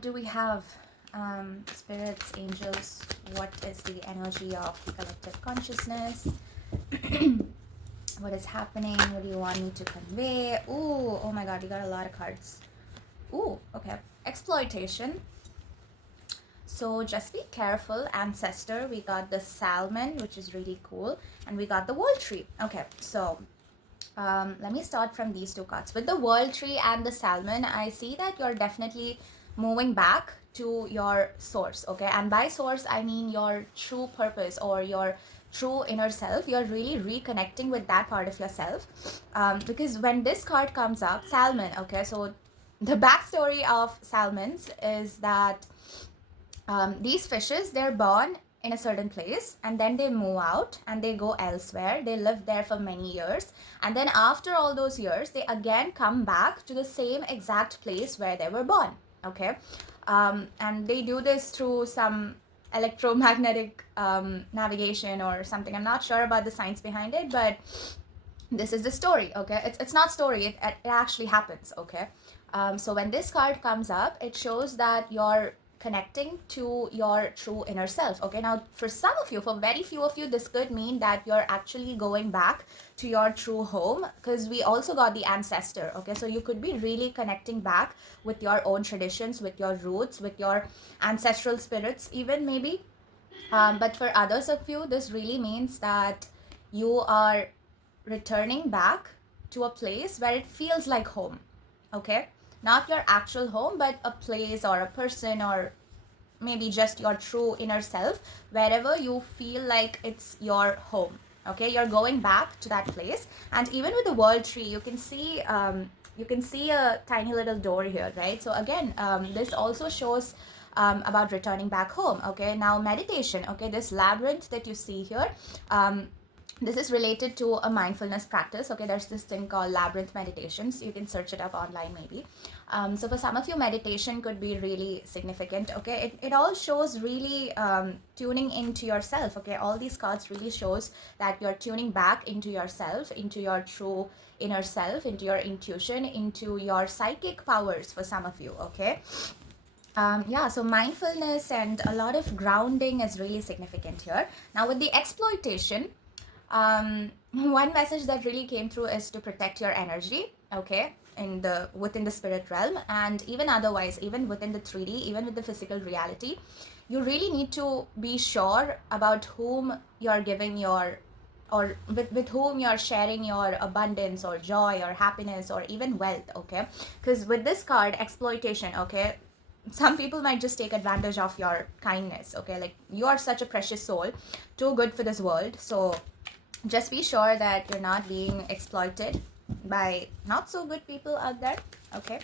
what do we have? Spirits, angels, what is the energy of collective consciousness? What is happening? What do you want me to convey? Ooh, oh my god, you got a lot of cards. Ooh, okay. Exploitation. So just be careful. Ancestor, we got the salmon, which is really cool, and we got the world tree. Okay, so let me start from these two cards. With the world tree and the salmon, I see that you're definitely moving back to your source, okay? And by source, I mean your true purpose or your true inner self. You're really reconnecting with that part of yourself, because when this card comes up, salmon, okay? So the backstory of salmons is that these fishes, they're born in a certain place and then they move out and they go elsewhere. They live there for many years, and then after all those years they again come back to the same exact place where they were born, okay? And they do this through some electromagnetic navigation or something. I'm not sure about the science behind it, but this is the story, okay? It's not story, it actually happens, okay? So when this card comes up, it shows that you're connecting to your true inner self, okay? Now for some of you, for very few of you, this could mean that you're actually going back to your true home, because we also got the ancestor, okay? So you could be really connecting back with your own traditions, with your roots, with your ancestral spirits even, maybe. But for others of you, this really means that you are returning back to a place where it feels like home, okay? Not your actual home, but a place or a person, or maybe just your true inner self, wherever you feel like it's your home, okay? You're going back to that place. And even with the world tree, you can see a tiny little door here, right? So again, this also shows about returning back home, okay? Now meditation, okay? This labyrinth that you see here, this is related to a mindfulness practice, okay? There's this thing called labyrinth meditations. You can search it up online maybe. So for some of you, meditation could be really significant, okay? It all shows really tuning into yourself, okay? All these cards really shows that you're tuning back into yourself, into your true inner self, into your intuition, into your psychic powers for some of you, okay? Yeah, so mindfulness and a lot of grounding is really significant here. Now with the exploitation, one message that really came through is to protect your energy, okay, within the spirit realm, and even otherwise, even within the 3D, even with the physical reality. You really need to be sure about whom you're giving your, or with whom you're sharing your abundance or joy or happiness or even wealth, okay? Because with this card, exploitation, okay, some people might just take advantage of your kindness, okay? Like, you are such a precious soul, too good for this world. So just be sure that you're not being exploited by not so good people out there, okay?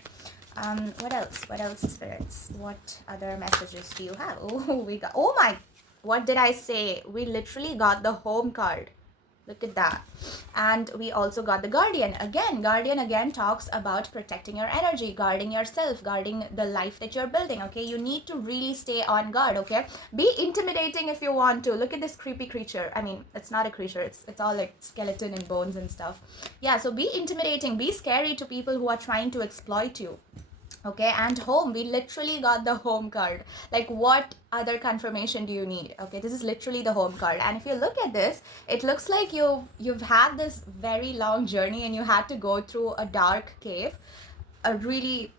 What else, spirits? What other messages do you have? Oh, we got, oh my, what did I say? We literally got the home card. Look at that. And we also got the guardian. Guardian again talks about protecting your energy, guarding yourself, guarding the life that you're building, okay? You need to really stay on guard, okay? Be intimidating if you want to. Look at this creepy creature. I mean, it's not a creature. It's all like skeleton and bones and stuff. Yeah, so be intimidating, be scary to people who are trying to exploit you. Okay, and home, we literally got the home card. Like, what other confirmation do you need? Okay, this is literally the home card. And if you look at this, it looks like you've had this very long journey and you had to go through a dark cave, a really,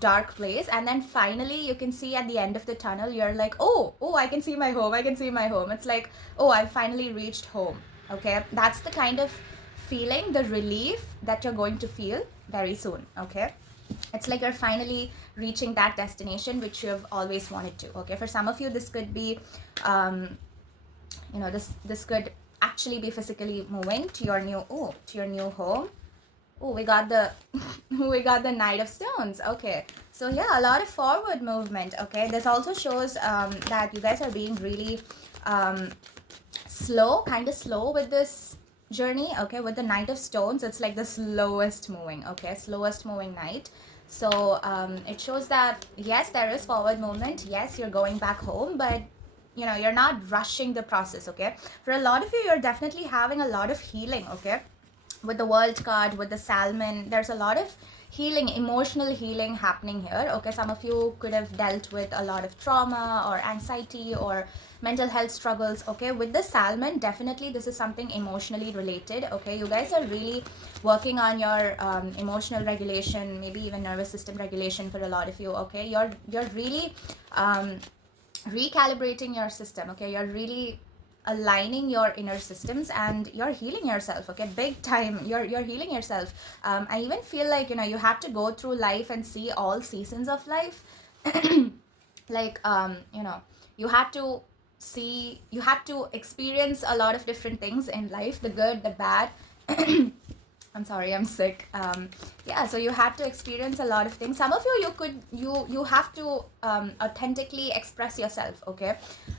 dark place, and then finally you can see at the end of the tunnel, you're like, oh, I can see my home, I can see my home. It's like, oh, I finally reached home. Okay, that's the kind of feeling, the relief that you're going to feel very soon, okay? It's like you're finally reaching that destination which you have always wanted to, okay? For some of you, this could be, this could actually be physically moving to your new home. Oh, we got the we got the Knight of Stones. Okay, so yeah, a lot of forward movement, okay? This also shows that you guys are being really kind of slow with this journey, okay? With the Knight of Stones, it's like the slowest moving, okay? Slowest moving knight. So it shows that yes, there is forward movement, yes, you're going back home, but you're not rushing the process, okay? For a lot of you, you're definitely having a lot of healing, okay? With the world card, with the salmon, there's a lot of healing, emotional healing happening here. Okay, some of you could have dealt with a lot of trauma or anxiety or mental health struggles. Okay, with the Salmon, definitely this is something emotionally related. Okay, you guys are really working on your emotional regulation, maybe even nervous system regulation for a lot of you. Okay, you're really recalibrating your system. Okay, you're really aligning your inner systems and you're healing yourself. Okay, big time, you're healing yourself. I even feel like, you know, you have to go through life and see all seasons of life. Like, you know, you had to see, you had to experience a lot of different things in life, the good, the bad. I'm sorry, I'm sick. Yeah, so you had to experience a lot of things. Some of you have to authentically express yourself. Okay,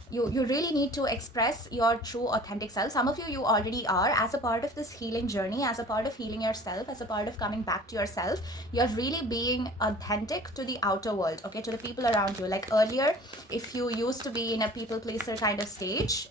you really need to express your true authentic self. Some of you already are, as a part of this healing journey, as a part of healing yourself, as a part of coming back to yourself. You're really being authentic to the outer world. Okay, to the people around you. Like earlier, if you used to be in a people pleaser kind of stage,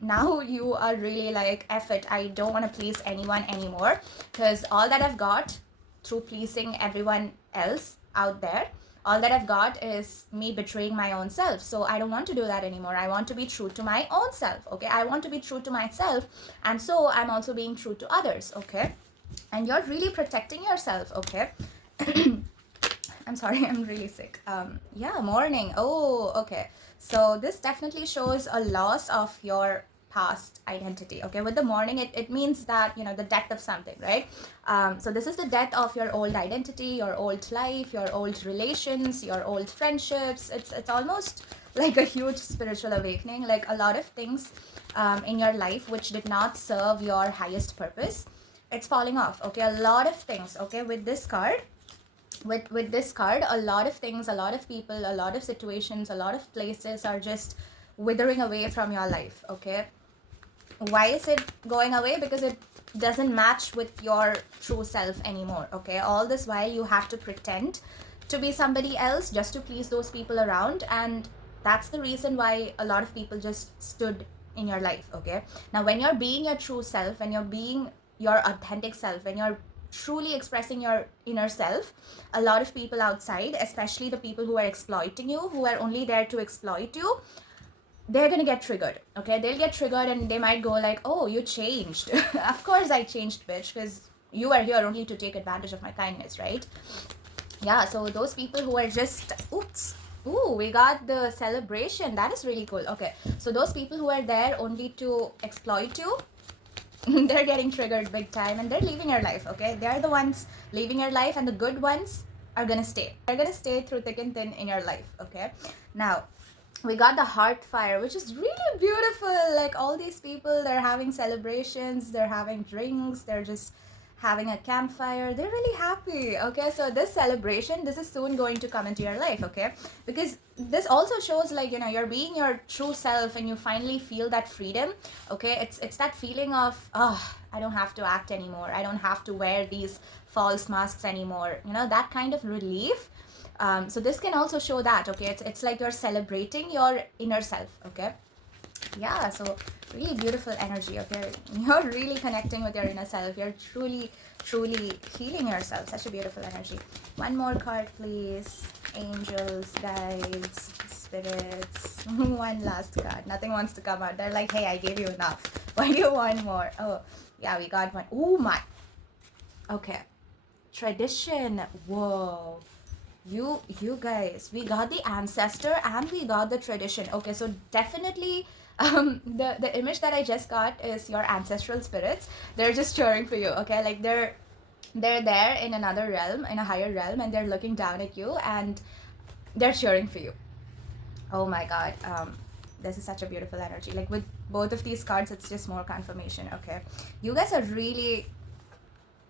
now you are really like, F it, I don't want to please anyone anymore, because all that I've got through pleasing everyone else out there, all that I've got is me betraying my own self. So I don't want to do that anymore. I want to be true to my own self. Okay, I want to be true to myself, and so I'm also being true to others. Okay, and you're really protecting yourself. Okay. I'm sorry, I'm really sick. Yeah, morning. Oh, okay. So this definitely shows a loss of your past identity. Okay, with the morning, it means that, you know, the death of something, right? So this is the death of your old identity, your old life, your old relations, your old friendships. It's almost like a huge spiritual awakening. Like a lot of things in your life which did not serve your highest purpose, it's falling off. Okay, a lot of things. Okay, with this card, with this card, a lot of things, a lot of people, a lot of situations, a lot of places are just withering away from your life. Okay, why is it going away? Because it doesn't match with your true self anymore. Okay, all this while you have to pretend to be somebody else just to please those people around, and that's the reason why a lot of people just stood in your life. Okay, now when you're being your true self, when you're being your authentic self, when you're truly expressing your inner self, a lot of people outside, especially the people who are exploiting you, who are only there to exploit you, they're gonna get triggered. Okay, they'll get triggered and they might go like, oh, you changed. Of course I changed, bitch, because you are here only to take advantage of my kindness, right? Yeah, so those people who are just, oops, ooh, we got the celebration. That is really cool. Okay, so those people who are there only to exploit you, they're getting triggered big time and they're leaving your life. Okay, they're the ones leaving your life, and the good ones are gonna stay. They're gonna stay through thick and thin in your life. Okay, now we got the heart fire, which is really beautiful. Like all these people, they're having celebrations, they're having drinks, they're just having a campfire, they're really happy. Okay, so this celebration, this is soon going to come into your life. Okay, because this also shows, like, you know, you're being your true self and you finally feel that freedom. Okay, it's that feeling of, oh, I don't have to act anymore, I don't have to wear these false masks anymore, you know, that kind of relief. So this can also show that. Okay, it's like you're celebrating your inner self. Okay, yeah, so really beautiful energy. Okay, you're really connecting with your inner self, you're truly healing yourself. Such a beautiful energy. One more card, please. Angels, guides, spirits. One last card. Nothing wants to come out. They're like, hey, I gave you enough. Why do you want more? Oh yeah, we got one. Oh my. Okay, tradition. Whoa, you guys, we got the ancestor and we got the tradition. Okay, so definitely the image that I just got is your ancestral spirits. They're just cheering for you. Okay, like they're there in another realm, in a higher realm, and they're looking down at you and they're cheering for you. Oh my god, this is such a beautiful energy. Like with both of these cards, it's just more confirmation. Okay, you guys are really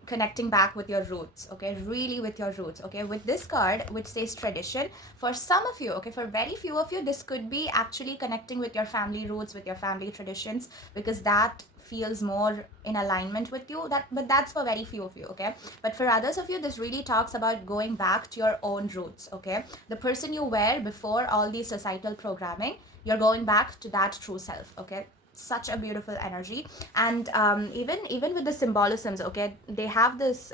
connecting back with your roots. Okay, really with your roots. Okay, with this card which says tradition, for some of you, okay, for very few of you, this could be actually connecting with your family roots, with your family traditions, because that feels more in alignment with you. That, but that's for very few of you. Okay, but for others of you, this really talks about going back to your own roots. Okay, the person you were before all these societal programming, you're going back to that true self. Okay, such a beautiful energy. And even with the symbolisms, okay, they have this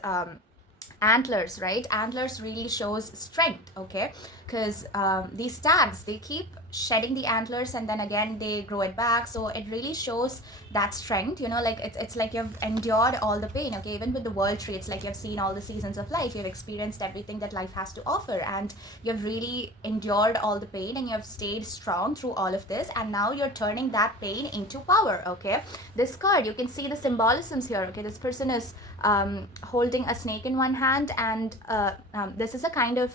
antlers, right? Antlers really shows strength, okay? Because these stags, they keep shedding the antlers and then again they grow it back, so it really shows that strength, you know, like it's like you've endured all the pain, okay? Even with the world tree, it's like you've seen all the seasons of life, you've experienced everything that life has to offer, and you've really endured all the pain and you've stayed strong through all of this, and now you're turning that pain into power, okay? This card, you can see the symbolisms here, okay? This person is holding a snake in one hand, and this is a kind of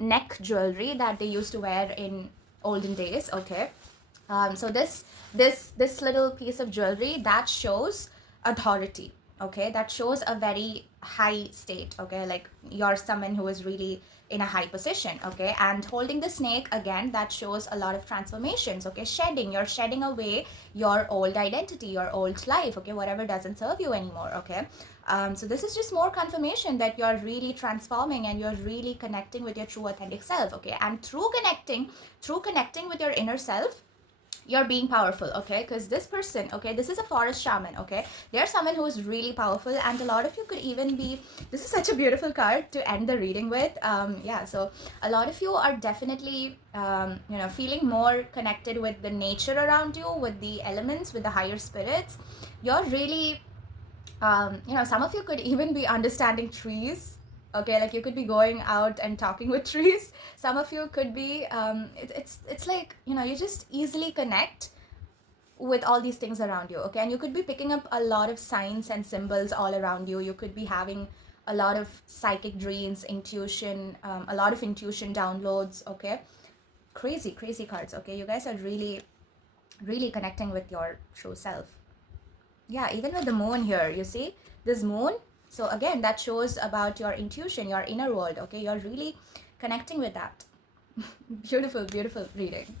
neck jewelry that they used to wear in olden days, okay? So this little piece of jewelry, that shows authority, okay? That shows a very high state, okay? Like you're someone who is really in a high position, okay? And holding the snake, again, that shows a lot of transformations, okay? Shedding, you're shedding away your old identity, your old life, okay? Whatever doesn't serve you anymore, okay? So this is just more confirmation that you're really transforming and you're really connecting with your true authentic self, okay? And through connecting with your inner self, you're being powerful, okay? Because this person, okay, this is a forest shaman, okay? They're someone who is really powerful, and a lot of you could even be, this is such a beautiful card to end the reading with. Yeah, so a lot of you are definitely you know, feeling more connected with the nature around you, with the elements, with the higher spirits. You're really you know, some of you could even be understanding trees, okay? Like you could be going out and talking with trees. Some of you could be it's like, you know, you just easily connect with all these things around you, okay? And you could be picking up a lot of signs and symbols all around you. You could be having a lot of psychic dreams, intuition, a lot of intuition downloads, okay? Crazy cards, okay? You guys are really connecting with your true self. Yeah, even with the moon here, you see this moon. So again, that shows about your intuition, your inner world, okay? You're really connecting with that. Beautiful reading.